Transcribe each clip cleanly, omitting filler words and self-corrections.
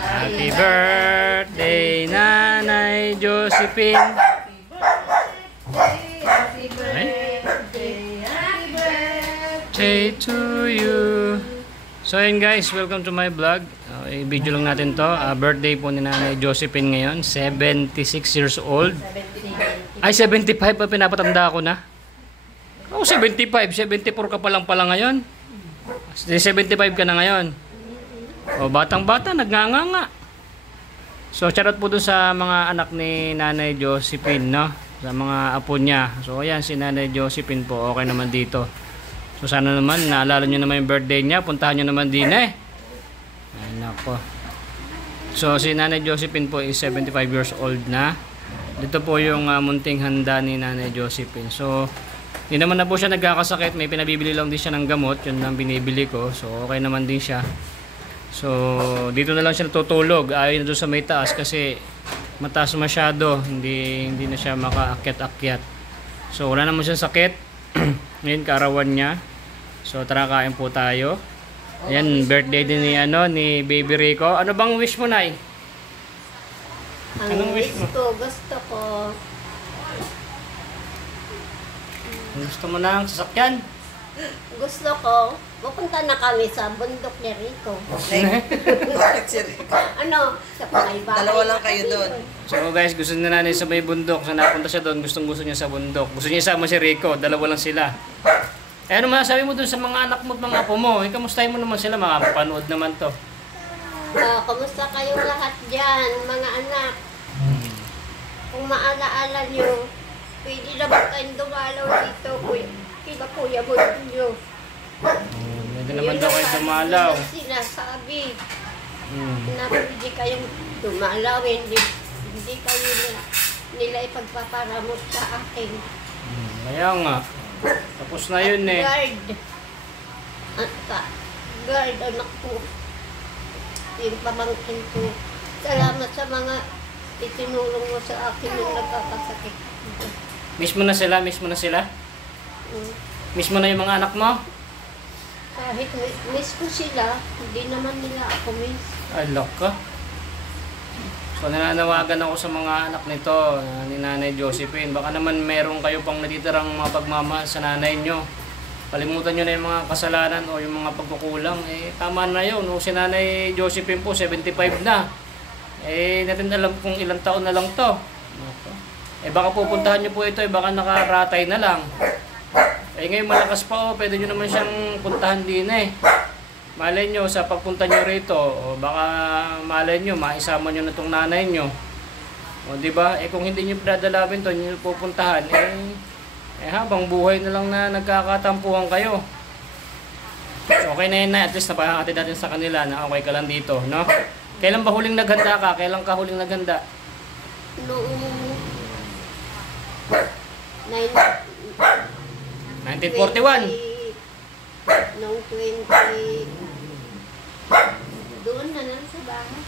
Happy birthday, Nanay Josephine. Happy birthday, happy birthday To you. So yun guys, welcome to my vlog. I-video lang natin to. Birthday po ni Nanay Josephine ngayon. 76 years old. Ay, 75 pa, pinapatanda ako na. Oh, 75. 74 ka pa lang pala ngayon. 75 ka na ngayon. O, batang-bata, nagnganga. So, charot po dun sa mga anak ni Nanay Josephine, no? Sa mga apo niya. So, ayan, si Nanay Josephine po, okay naman dito. So, sana naman, naalala nyo naman yung birthday niya. Puntahan nyo naman din eh. Ay, nako. So, si Nanay Josephine po is 75 years old na. Dito po yung munting handa ni Nanay Josephine. So, hindi naman na po siya nagkakasakit. May pinabibili lang din siya ng gamot. Yun lang binibili ko. So, okay naman din siya. So, dito na lang siya natutulog. Ayaw na doon sa may taas kasi mataas masyado. Hindi na siya makaakyat-akyat. So, wala naman siya sakit. Ngayon, kaarawan niya. So, tara kain po tayo. Ayan, birthday din ni Baby Rico. Ano bang wish mo, Nay? Ang wish ko, gusto ko. Gusto mo na ang sasakyan? Gusto ko, pupunta na kami sa bundok ni Rico. Bakit si Rico? Ano? Sa bahay-bahay. Dalawa lang kayo doon. So guys, gusto na Nanay sa may bundok. So napunta siya doon, gusto niya sa bundok. Gusto niya isama si Rico, dalawa lang sila. Eh ano masasabi mo doon sa mga anak mo at mga apo mo? Kamustahin mo naman sila, makapanood naman to. Kamusta kayong lahat dyan, mga anak? Kung maalaala nyo, pwede na ba kayong dumalaw dito, kila Kuya Bunyo? Pwede naman daw kayo dumalaw. Yun sila sabi. Na pwede kayong dumalaw, hindi kayo nila ipagpaparamot sa akin. Kaya nga. Tapos na yun eh. Guard, anak ko. Yung pamangkin ko. Salamat sa mga itinulong mo sa akin nung nagkakasakit. Miss mo na sila? Miss mo na sila? Miss mo na yung mga anak mo? Kahit miss ko sila, hindi naman nila ako miss. Ay, lock ka. So, nananawagan ako sa mga anak nito, ni Nanay Josephine. Baka naman meron kayo pang natitirang mga pagmamahal sa nanay nyo. Kalimutan nyo na yung mga kasalanan o yung mga pagkukulang. Eh, tama na yun. O, si Nanay Josephine po, 75 na. Eh, natin alam kung ilang taon na lang to. Eh, baka pupuntahan nyo po ito, baka nakaratay na lang. Eh, ngayon malakas pa, pwede nyo naman siyang puntahan din eh. Malay nyo, sa pagpunta nyo rito, o baka malay nyo, maisama nyo na itong nanay nyo. O, diba? Eh, kung hindi nyo dadalawin to, nyo pupuntahan, eh, habang buhay na lang na nagkakatampuhan kayo. So, okay na yun na, at least napakakatid natin sa kanila na okay ka lang dito, no? Kailan ba huling naghanda ka? Kailan ka huling naghanda? Noong 1941. Noong 20... Doon na lang sa bahay.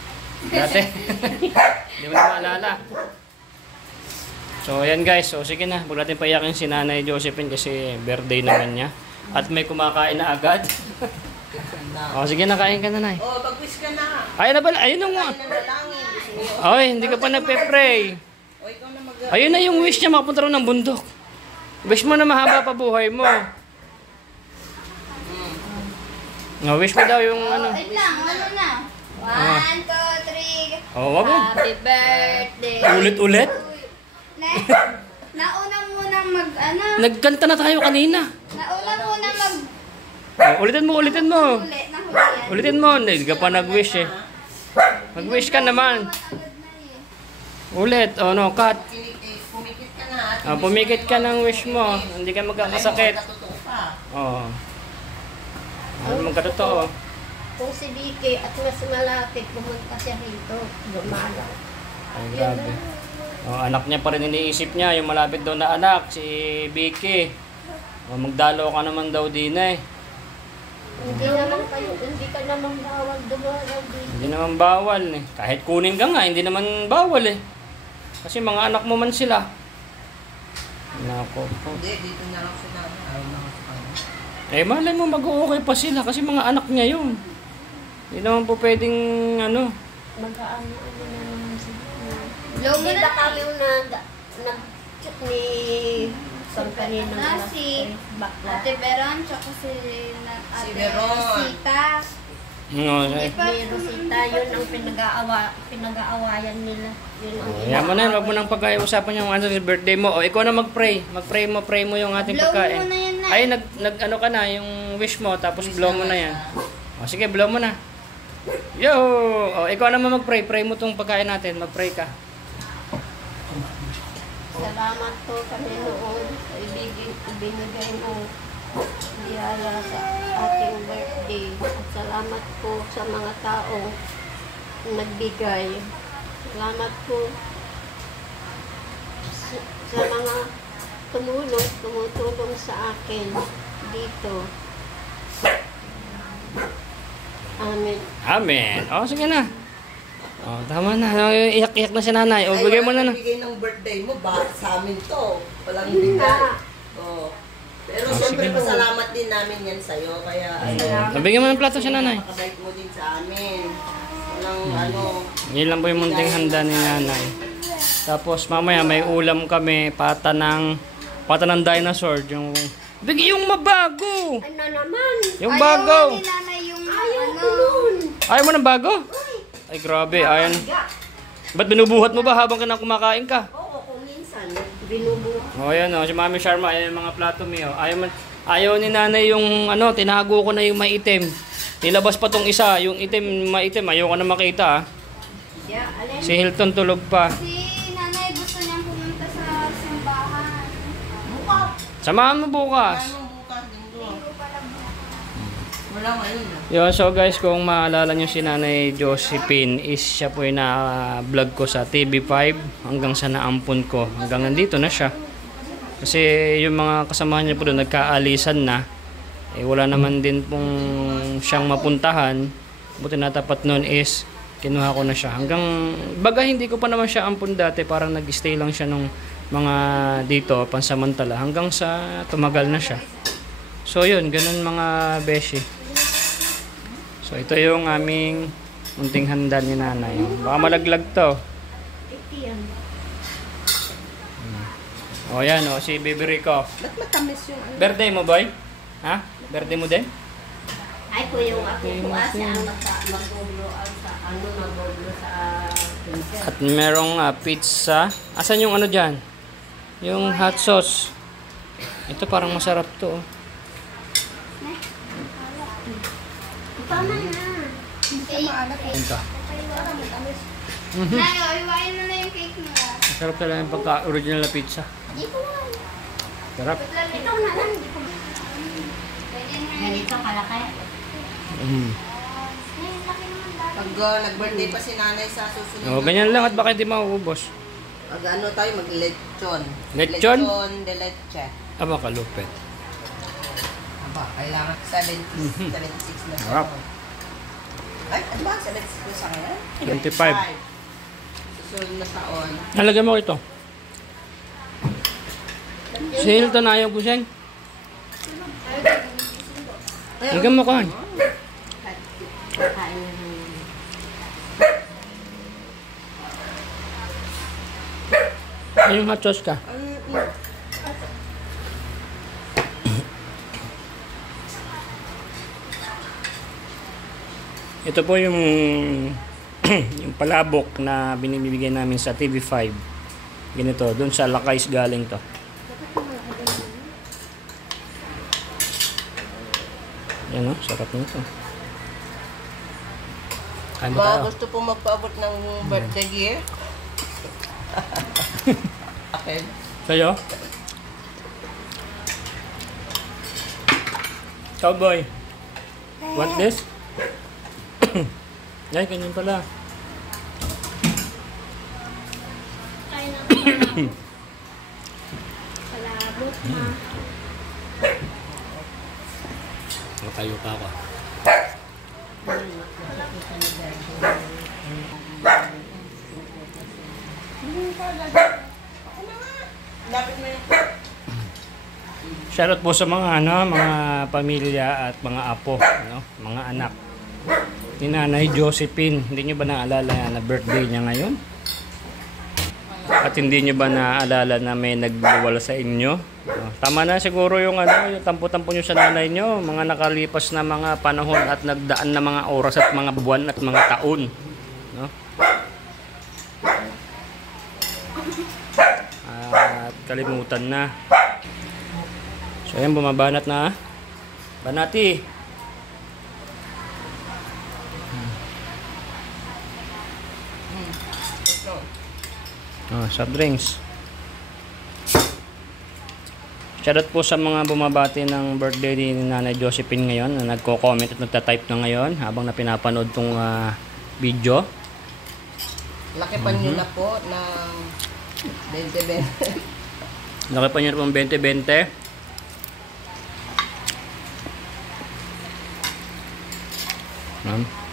Dati. Hindi mo na maalala. So, ayan guys. So, sige na. Huwag natin payakin si Nanay Josephine kasi birthday naman niya. At may kumakain na agad. O, sige na. Kain ka na, Nay. Oh, mag-wish ka na. Ayun na pala. Ayun na nga. Oy, hindi ka pa nagpe-pray. O, ikaw na Ayun na yung wish niya. Makapunta rin ng bundok. Wish mo na mahaba pa buhay mo. No, wish mo daw yung ano. Wait lang, ano na? 1, 2, 3. Oh, wag mo. Happy birthday. Ulit-ulit? Nauna munang ano? Nagkanta na tayo kanina. Nauna munang Oh, ulitin mo. ulit na hulihan. Ulitin mo. Hindi ka pa nag-wish eh. Mag-wish ka naman. Ulit. Oh, no, cut. Pumikit ka na. Pumikit ka ng wish mo. Hindi ka magkakasakit. Oo. Magkatotoo. Kung si Vicky at mas malapit, pumunta siya rito. Dumalaw. Ay, grabe. Oh, anak niya pa rin iniisip niya. Yung malapit daw na anak, si Vicky. Oh, magdalo ka naman daw din eh. Hindi ka naman bawal dumalaw dito. Hindi naman bawal eh. Kahit kunin ka nga, hindi naman bawal eh. Kasi mga anak mo man sila. Nako po. Hindi, dito na lang sila. Ayaw na sa kanya. Eh, malay mo mag-okay pa sila kasi mga anak niya yun. Hindi naman po pwedeng ano. Mag-ano-ano na naman siguro. Blow mo Hindi na ba kami nag-chat ni kanina Ah, si bakla. Ate Veron, tsaka si Si Ate Veron. Sita. No, Ni Rosita, yun ang pinag-aawayan nila. Yun ang Yan mo na, wag mo nang pag-uusapan yung ano, birthday mo. O, ikaw na mag-pray. Mag-pray mo yung ating Blow pagkain. mo na yan na. Ay, ano ka na, yung wish mo, tapos blow mo na yan. O, sige, blow mo na. Yo! O, ikaw naman mag-pray. Pray mo tong pagkain natin. Mag-pray ka. Salamat po Panginoon sa ibinigay mo biyaya sa ating birthday. At salamat po sa mga taong nagbigay. Salamat po sa mga tumutulong sa akin dito. Amen. Amen. O, sige na. O, tama na. O, iyak-iyak na si nanay. O, bigay mo na na. Bigay ng birthday mo, ba sa amin to. Walang bigay. Oh. Pero siyempre, sige. pasalamat din namin yan sa'yo. Kaya, O, bigyan mo ng plato si nanay. makabait mo din sa amin. Walang ano. Yan lang po yung munting handa ni nanay. Tapos mamaya may ulam kami, pata ng dinosaur. Yung mabago! Ano naman? Yung bago! Ayaw nga ni nanay yung Ayaw ano. ko nun. Ayaw mo ng bago? Ay grabe, ayan. Ba't binubuhat mo ba habang kumakain ka? Oo, kung minsan, binubuhat. O ayan o, si Mami Sharma, ayan yung mga plato mo. Ayaw ni nanay yung ano, tinago ko na yung maitim. Nilabas pa tong isa, yung maitim, ayaw ko na makita ah. Yeah, alin? Si Hilton tulog pa. Si nanay gusto niyang pumunta sa simbahan. Samahan mo bukas. Ano bukas, linggo. Linggo pala bukas. Wala ngayon. Yun, so guys, kung maalala nyo si Nanay Josephine, is siya po yung na-vlog ko sa TV5 hanggang sa naampun ko. Hanggang nandito na siya. Kasi yung mga kasamahan niya po doon, nagkaalisan na. Eh, wala naman din pong siyang mapuntahan. Buti natapat nun is, kinuha ko na siya. Hanggang, baga hindi ko pa naman siya ampun dati, parang nag-stay lang siya nung mga dito, pansamantala. Hanggang sa tumagal na siya. So yun, ganun mga beshi. So ito yung aming munting handa ni nanay. Baka malaglag to. O yan o, si Baby Rico. Ba't matamis yung ano? Birthday mo boy? Ha? Birthday mo din? Ay po yung ako po kasi ang magulo sa pinsan. At merong pizza. Asan yung ano dyan? Yung hot sauce. Ito parang masarap to. Oh. Tama na. Ito. Nay, o, iwain mo na yung cake mo. Masarap talaga yung pagka-original na pizza. Di ko na. Sarap. Ikaw na lang. Di ko na. Pwede na. Ganito kalaki. Mm. Nay, laki naman dati. Pag nag-birthday pa si nanay sa susunod. O, ganyan lang at baka hindi mauubos. Mag ano tayo, mag-lechon. Lechon? Lechon de leche. Aba kalupit. Aba, kailangan 76 na siya. Sarap. Ay, ano ba? 76 sa ngayon? 25. Susunod na taon. Nalagyan mo ito. Si Hilton ayaw guseng. Lagyan mo kan. Kain na lang. Yung hot sauce ka. Ito po yung yung palabok na binibigay namin sa TV5. Ganito, doon sa Lakais galing to. Yan o, sarap nito. Kain ba Ba, tayo? gusto po magpaabot ng birthday gift? Okay. Sa'yo? Cowboy. Want this? Ay, ganyan pala. Kain na palabot. Palabot na. Matayo pa ako. Lapit mo yung... Shoutout po sa mga mga pamilya at mga apo, no? Mga anak. ni Nanay Josephine. Hindi nyo ba naalala na birthday niya ngayon? At hindi nyo ba naalala na may nagbuwal sa inyo? Tama na siguro yung yung tampo-tampo nyo sa nanay nyo. Mga nakalipas na mga panahon at nagdaan na mga oras at mga buwan at mga taon. No? At kalimutan na. So ayan, bumabanat na. Banati. Soft drinks. Shoutout po sa mga bumabati ng birthday ni Nanay Josephine ngayon na nagko-comment at nagta-type na ngayon habang na pinapanood tong video. Laki pa nila po ng 20-20. Laki pa niyo pong 20-20.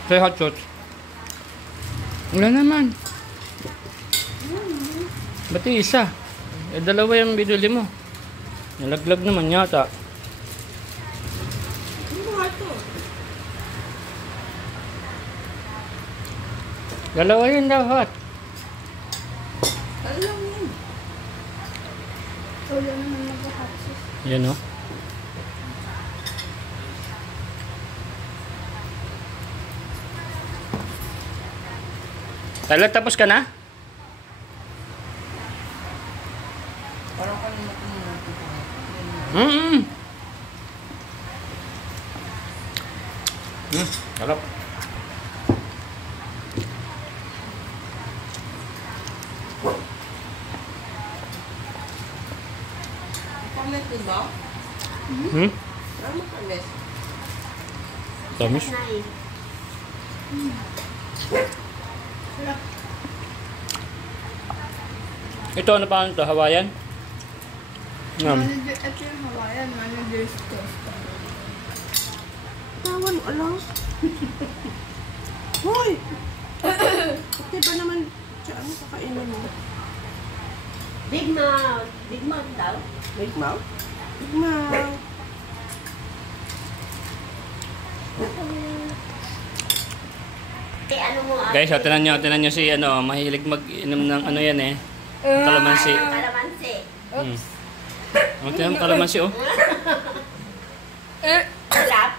Say hot shots. Wala naman. Ba't yung isa? Dalawa yung binili mo. Nalaglag naman yata. Dalawa yun dapat. Alam yun. Wala naman mag-hapsis. Yan o. Talag, tapos ka na? Parang kanina Sarap. Kamet din ba? Parang kamet. Tamis. Nay. Ito ano pa ito? Hawaiian? Manager, ito yung Hawaiian, manager's toast. Tawan, alam. Hoy! Pati ba naman siya ang kakainin mo? Big Mouth. Big Mouth daw. Big mouth? Big mouth. Ano mo? Guys, tinan nyo si mahilig mag-inom ng yan eh. Kalamansi. Kalamansi. Oops. Tinan mo kalamansi oh. Sarap.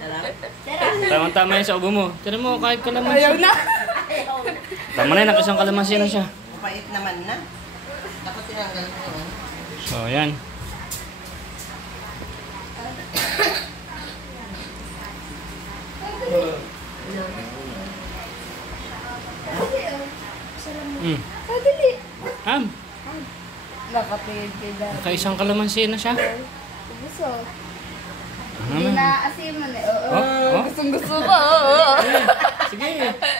Sarap. Sarap. Tama-tama yan sa ubo mo. Tinan mo kahit kalamansi. Ayaw na. Ayaw na. Tama na yun, nakisang kalamansi na siya. Mapait naman na. Dapat tinanggal mo yun. So, yan. Padali. Ham, Nakapigil na. nakaisang kalamansi na siya. Gusto. Ano Hindi naman? na asiman eh. Oo. Oh? Gustong gusto ko. Oo. Sige.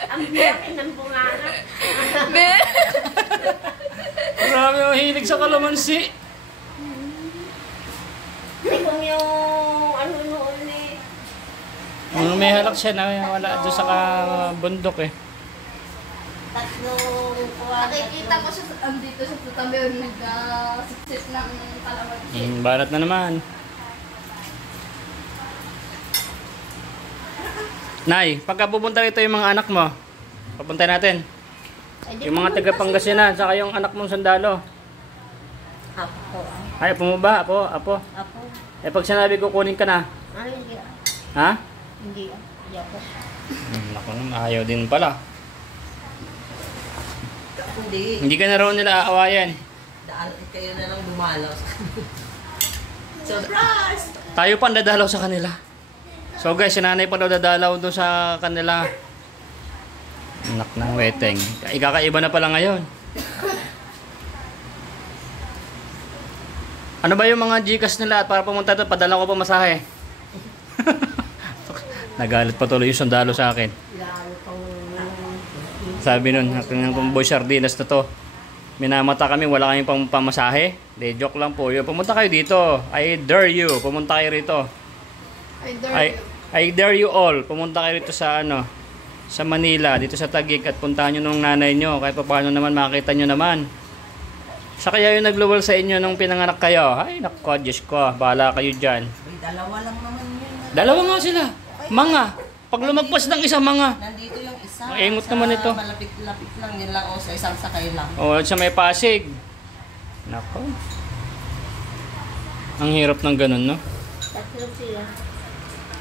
Ang laki ng bunganga. Be. Marami ang hilig sa kalamansi. Hindi kung yung ano noon eh. May halak siya na wala doon sa bundok eh. Tatlong kuwan. Nakikita ko siya andito sa tutabi nag-sip ng kalamansi. Barat na naman. Nay, pagka pupunta rito yung mga anak mo, papunta natin. Yung mga taga Pangasinan, saka yung anak mong sundalo. Apo. Ay, apo mo ba? Apo? Apo. Eh, pag sinabi ko kunin ka na. Ano hindi? Ha? Hindi. Hindi ako. Naku naman, ayaw din pala. Hindi. Hindi ka na raw nila aawayan. Kayo na lang dumalaw. Surprise! Tayo pa ang dadalaw sa kanila. So guys, si nanay pa daw dadalaw doon sa kanila. Anak ng weteng. Ikakaiba na pala ngayon. Ano ba yung mga Gcash nila at para pumunta doon, padala ko pa masahe. Nagalit pa tuloy yung sundalo sa akin. Lalo pang... Sabi nun, kung boy sardinas na to. Minamata kami, wala kaming pang pamasahe. De, joke lang po. Yun, pumunta kayo dito. I dare you. Pumunta kayo rito. I dare you all. Pumunta kayo rito sa sa Manila, dito sa Taguig at puntahan nyo nung nanay nyo. Kahit pa paano naman makita nyo naman. Sa kaya yung nagluwal sa inyo nung pinanganak kayo. Ay, naku, Diyos ko. Bahala kayo dyan. Uy, dalawa lang naman yun. Dalawa nga sila. Mga. Pag lumagpas ng isa mga. Nandito yung isa. Ang engot sa naman ito. Malapit-lapit lang yun lang o sa isang sakay lang. O, sa may Pasig. Nako. Ang hirap ng ganun, no? Tatlo sila.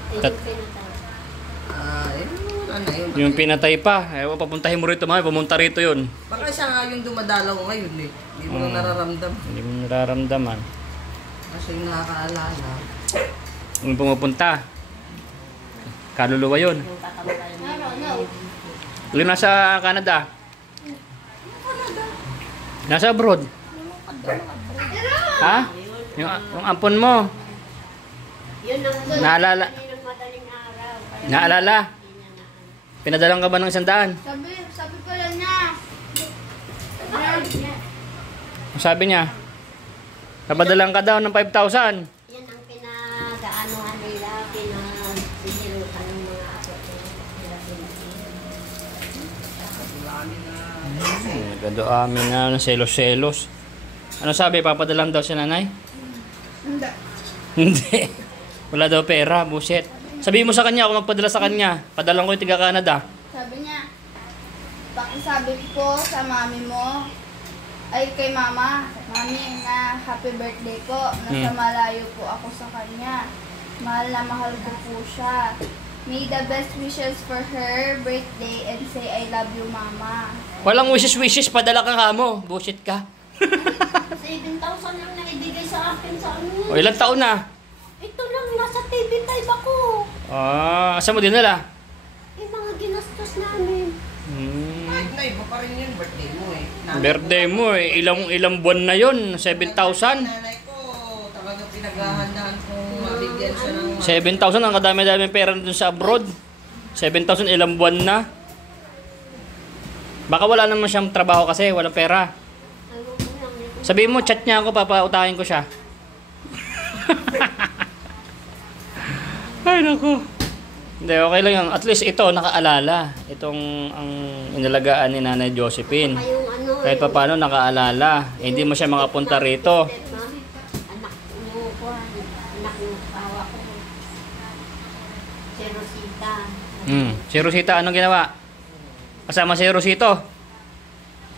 Eh, Tat- yung pinatay. Ano yun? Yung pinatay pa. Eh, papuntahin mo rito mga, pumunta rito yun. Baka siya nga yung dumadalaw ngayon eh. Hindi mo Oo. na nararamdam. Hindi mo nararamdaman. Kasi yung nakakaalala. Kung pumupunta, kaluluwa yun. Yung kakamukha niya. Yung nasa Canada. Nasa abroad. Ha? Yung ampon mo. Yun ang Naalala. kaninang madaling araw. Kaya Naalala. hindi niya na. Pinadalang ka ba ng 100? Sabi pala niya. Ang sabi niya, napadalang ka daw ng 5,000. Yan ang pinag-aanohan nila, pinag-sihirutan ng mga apo nila. Gado amin na selos-selos. Ano sabi, papadalang daw si nanay? Hindi. Hindi. Wala daw pera, buset. Sabihin mo sa kanya, kung magpadala sa kanya, padalang ko yung tiga Canada. Sabi niya, pakisabi ko sa mami mo, ay kay mama, mami na happy birthday po. Nasa malayo po ako sa kanya. Mahal na mahal ko po siya. May the best wishes for her birthday and say I love you, mama. Walang wishes, padala ka nga mo. Bullshit ka. 7,000 lang naibigay sa akin sa ano. O ilang taon na? Ito lang, nasa TV5 ako. Asa mo dinala? Yung mga ginastos namin. Kahit na iba pa rin yun, birthday mo eh. Nanay Birthday ko, mo eh. Ilang buwan na yun? 7,000? Nanay ko, talaga pinaghahandaan kong mabigyan siya ng... 7,000 ang kadami-dami pera dun sa abroad. 7,000 ilang buwan na. Baka wala naman siyang trabaho kasi walang pera. Ano ko lang. Sabihin mo, chat niya ako, papautahin ko siya. Ay, naku. Hindi, okay lang yan. At least ito, nakaalala. Itong ang inalagaan ni Nanay Josephine. Kayong ano. Kahit pa paano, nakaalala. Eh, hindi mo siya makapunta rito. Anak mo ko. Anak mo awa ko. Si Rosita. Si Rosita, anong ginawa? Kasama si Rosito.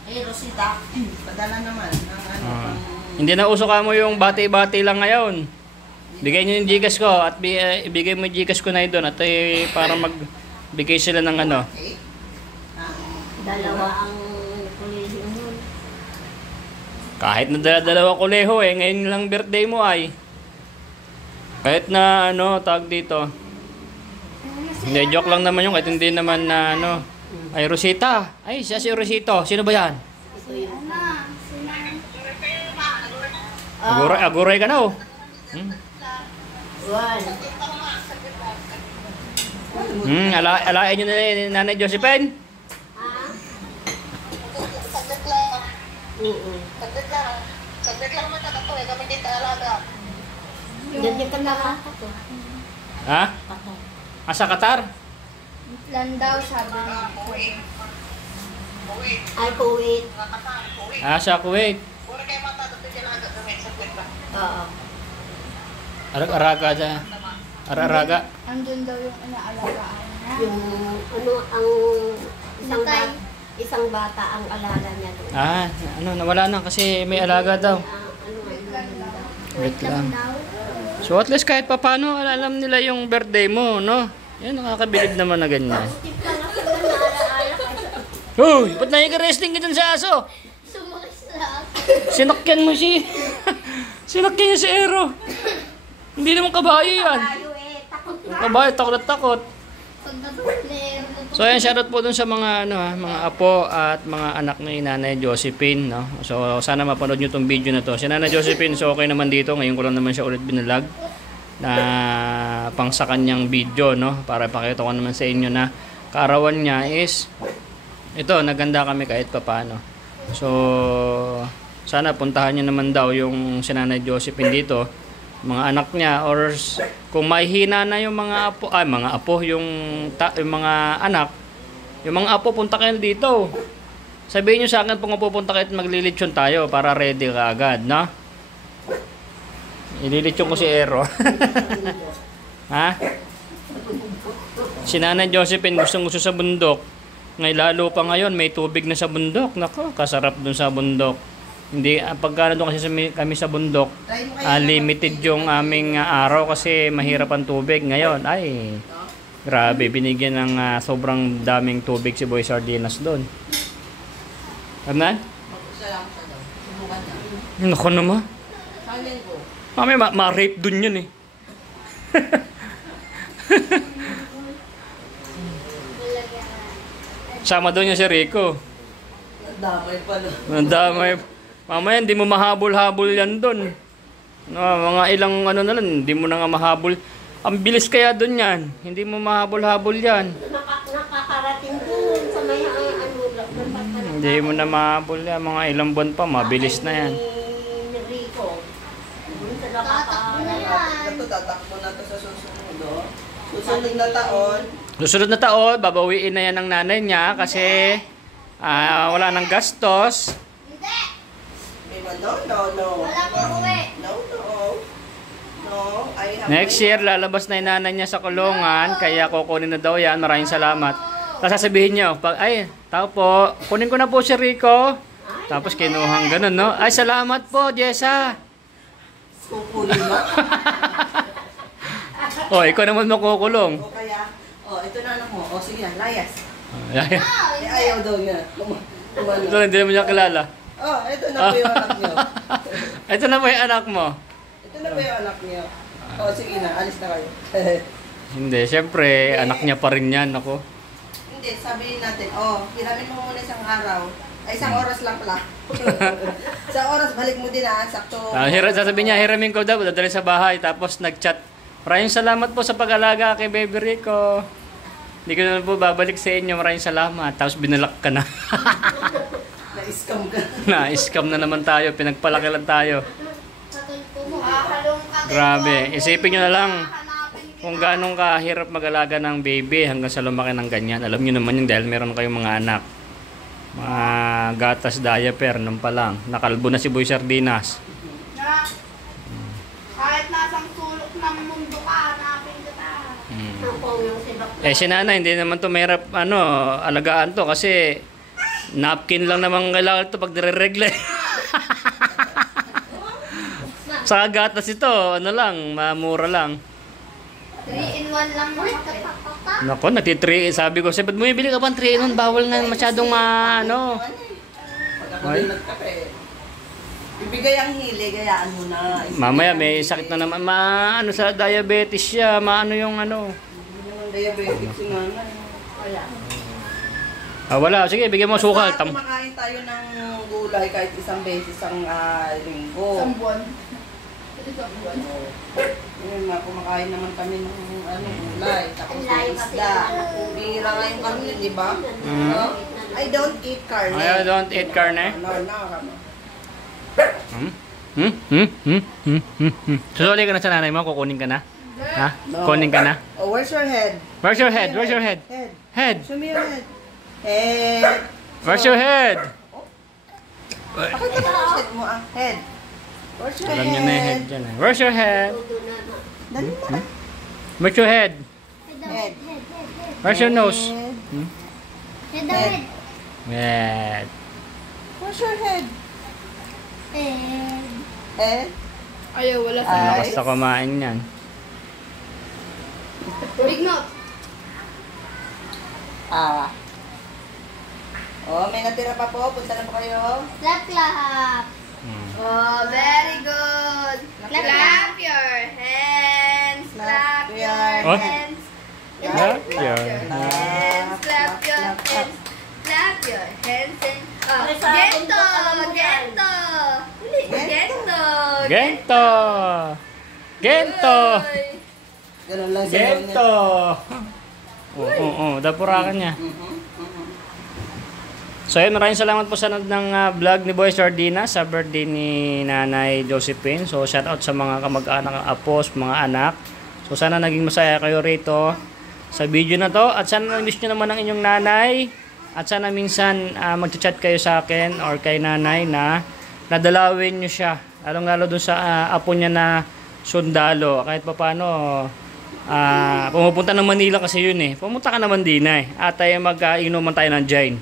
Eh, Rosita, padala naman ng ano. Hindi na uso ka mo yung bati-bati lang ngayon. Bigay niyo yung Gcash ko at ibigay mo yung Gcash ko na yun doon at para magbigay sila ng ano. Eh? Dalawa ang kolehiyo nun. Kahit na dalawa kuleho eh, ngayon lang birthday mo ay. Kahit na ano, tag dito. Hindi, joke lang naman yung kahit hindi naman na ano. Ay, Rosita. Ay, siya si Rosito. Sino ba yan? Ito yung Aguray ka na oh. one. Alain nyo na ni Nanay Josephine. Ha? Saglit lang naman ako eh, kami dito alaga. Ganyan ka na ako. Ha? Asa Qatar? Plan daw, sabi niya. Ay, Kuwait. Sa Kuwait. Puro kayo mata, dito dyan aga kami, saglit lang. Oo. Araga dyan. Araga. Andun daw yung inaalagaan niya. Yung ano, ang isang bata ang alala niya doon. Nawala na kasi may alaga daw. Wait lang. So at least kahit papano alam nila yung birthday mo, no? Yan, nakakabilib naman na ganyan. Tip ka nga sila naalaala kasi Uy, ba't naiga-resting ka dyan sa aso? sumakit sa Sinakyan mo Sinakyan niya si Ero. Hindi naman kabayo yan. tayo eh. Takot na. Kabayo, takot at takot. Pag natutunan, So ayan, shoutout po dun sa mga mga apo at mga anak ni Nanay Josephine, no. So sana mapanood niyo tong video na to. Si Nanay Josephine, so okay naman dito. Ngayon ko lang naman siya ulit binalag na pang sa kanyang video, no, para ipakita ko naman sa inyo na kaarawan niya is ito, naganda kami kahit papaano. So sana puntahan niyo naman daw yung si Nanay Josephine dito, mga anak niya, or kung mahihina na yung mga apo, yung mga anak, yung mga apo, punta kayo dito. Sabihin nyo sa akin kung pupunta kayo at maglilitsyon tayo para ready ka agad, no? Ililitsyon ko si Ero. Ha? Si Nanay Josephine gustong gusto sa bundok. Ngay lalo pa ngayon, may tubig na sa bundok. Nako, kasarap dun sa bundok. Hindi, pagka doon kasi kami sa bundok, limited yung aming araw kasi mahirap ang tubig. Ngayon, ay, grabe, binigyan ng sobrang daming tubig si Boy Sardinas doon. Ano? Mag-isa lang siya daw. Subukan niya. Naku naman. Salin ko. Mami, ma-rape dun yun eh. Sama doon yung si Rico. Damay pa no. Nadamay. Mamaya hindi mo mahabol-habol yan doon. No, mga ilang ano na lang, hindi mo na nga mahabol. Ang bilis kaya doon yan. Hindi mo mahabol-habol yan. Nakakarating dun sa may Hindi mo na mahabol yan. Mga ilang buwan pa, mabilis na yan. Ni Rico. Dun sa Tatakbo na yan. Ito, tatakbo na ito sa susunod. No? Susunod na taon. Susunod na taon, babawiin na yan ng nanay niya kasi wala nang gastos. Hindi! No. Wala po uwi. No. I have Next year, lalabas na yung nanay niya sa kulungan, kaya kukunin na daw yan. Maraming salamat. Tapos sasabihin niyo, tao po, kunin ko na po si Rico. Tapos kinuhang ganun, no? Ay, salamat po, Jessa. kukulin mo. Oh, ikaw naman makukulong. O kaya, ito na anak mo. O sige na, layas. Ay, Ayaw daw niya. ito, hindi naman niya kilala. Ito na po yung anak niyo. Ito na po yung anak mo. Ito na po yung anak niyo. Sige na, alis na kayo. Hindi, syempre, anak niya pa rin yan, ako. Hindi, sabihin natin, hiramin mo muna isang araw. Ay, isang oras lang pala. Sa oras, balik mo din sakto. Sasabihin niya, hiramin ko daw, dadali sa bahay, tapos nag-chat. Maraming salamat po sa pag-alaga kay Baby Rico. Hindi ko na po babalik sa inyo, maraming salamat. Tapos binalak ka na. Na-scam ka. Na-scam na naman tayo, pinagpalaki lang tayo. Makakalong ka din Grabe, po. isipin nyo na lang Hahanapin kita. kung gaano kahirap mag-alaga ng baby hanggang sa lumaki ng ganyan. Alam nyo naman yun dahil meron kayong mga anak. Mga gatas diaper nung pa lang. Nakalbo na si Boy Sardinas. Na, kahit nasang sulok ng mundo ka, hanapin kita. Si nanay, hindi naman to mahirap alagaan to kasi napkin lang naman kailangan to pag nire-regle. Sa gatas ito, mamura lang. 3-in-1 lang naman kita. Nako, nagti-3. Sabi ko, ba't bumibili ka pa ng 3-in-1? Bawal nga masyadong Pag ako din nagkape, ibigay ang hili, gayaan mo na. Mamaya may sakit na naman. Sa diabetes siya. Yung Yung diabetic si nanay. wala. Sige, bigyan mo sukal. Kumakain tayo ng gulay kahit isang beses ang linggo. Isang buwan. Yun nga, kumakain naman kami ng gulay. Tapos may isda. Bira nga yung karne, di ba? I don't eat carne. I don't eat carne. Susuli ka na sa nanay mo, kukunin ka na. Ha? No. Kunin ka na. Where's your head? Where's your head? Where's your head? Head. Head. Show me your head. Head. Where's your head? Pakita mo yung head mo, head. Where's your Alam head? niyo na yung head dyan. Where's your head? Dali na. Where's your head? Head. Where's your nose? Head daw, head. Head. Where's your head? Head. Head. Ayaw, wala sa Ay. Basta kumain yan. Big note. May natira pa po. Punta na po kayo. Clap, clap. Oh, very good. Clap your hands. Clap your Oh. hands. Clap your Hands. Clap your hands. Clap your hands. Gento. Gento. Gento. Gento! Gento! Ganun lang siya. Gento! Oo, dapurakan niya. So ayun, maraming salamat po sa nanood ng vlog ni Boy Sardinas sa birthday ni Nanay Josephine. So shout out sa mga kamag-anak, apos, mga anak. So sana naging masaya kayo rito sa video na to. At sana na-miss nyo naman ang inyong nanay. At sana minsan mag-chat kayo sa akin or kay nanay na nadalawin nyo siya. Lalong-lalo dun sa apo niya na sundalo. Kahit pa paano, Pumupunta ng Manila kasi yun eh. Pumunta ka naman din eh. At tayo mag-inuman tayo ng gin.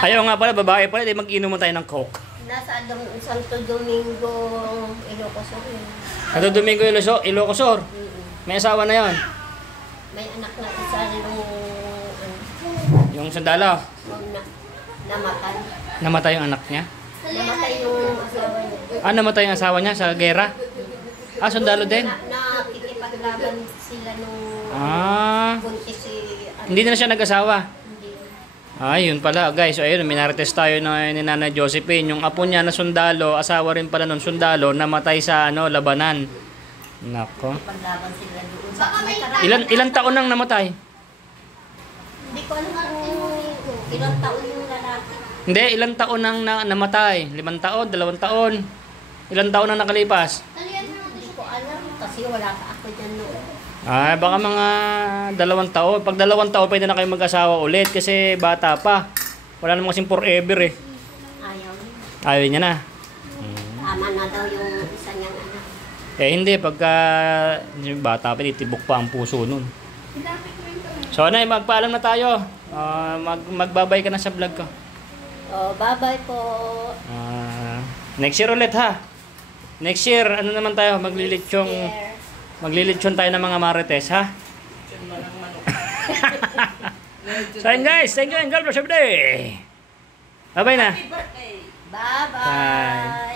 Ayaw nga pala, babae pala, mag-inuman tayo ng Coke. Nasa Santo Domingo, Ilocos Sur. Santo Domingo, Ilocos Sur. May asawa na yon. May anak na isa nung Yung sundalo. namatay. Namatay yung anak niya. Namatay yung asawa niya. Namatay yung asawa niya sa gera. Sundalo din. Nakikipaglaban sila nung buntis si... Hindi na siya nag-asawa. Hindi. Yun pala guys. So, ayun, minarites tayo ni Nanay Josephine. Yung apo niya na sundalo, asawa rin pala ng sundalo, namatay sa labanan. Nako. Paglaban sila doon. Ilan taon nang namatay? Hindi ko alam kung ilang taon yung lalaki. Hindi, ilang taon nang namatay? 5 taon, 2 taon. Ilang taon nang nakalipas? Hindi ko alam kasi wala pa ako dyan noon. Baka mga 2 taon. Pag 2 taon, pwede na kayo mag-asawa ulit kasi bata pa. Wala namang kasing forever eh. Ayaw niya. Ayaw niya na. Tama na daw yung isa niyang anak. Hindi. Pagka bata pa, itibok pa ang puso nun. So, Nay, magpaalam na tayo. Magbabay ka na sa vlog ko. Bye-bye po. Next year ulit ha. Next year, ano naman tayo? Maglilitsyon tayo ng mga marites ha. So yun guys, thank you and God bless every day. Bye-bye na. Happy birthday! Bye-bye.